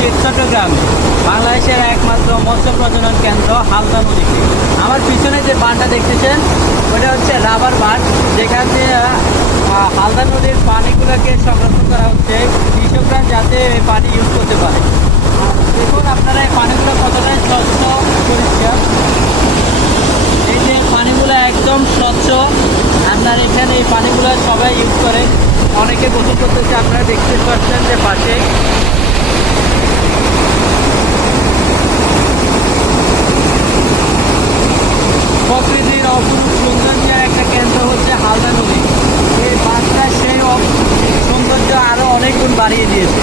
চট্টগ্রাম, বাংলাদেশের একমাত্র মৎস্য প্রজনন কেন্দ্র হালদা নদীতে। আমার পিছনে যে বাঁধটা দেখতেছেন ওটা হচ্ছে রাবার বাঁধ, যেখানে হালদা নদীর পানিগুলোকে সংরক্ষণ করা হচ্ছে কৃষকরা যাতে এই পানি ইউজ করতে পারে। দেখুন আপনারা এই পানিগুলো কতটাই স্বচ্ছ পরিষ্কার। এই যে পানিগুলো একদম স্বচ্ছ, আপনার এখানে এই পানিগুলো সবাই ইউজ করে, অনেকে গোসল করতেছে, আপনারা দেখতে পাচ্ছেন যে পাশে। প্রকৃতির অপরূপ সৌন্দর্যের একটা কেন্দ্র হচ্ছে হালদা নদী। এই বাঁধটা সেই সৌন্দর্য আরও অনেক গুণ বাড়িয়ে দিয়েছে।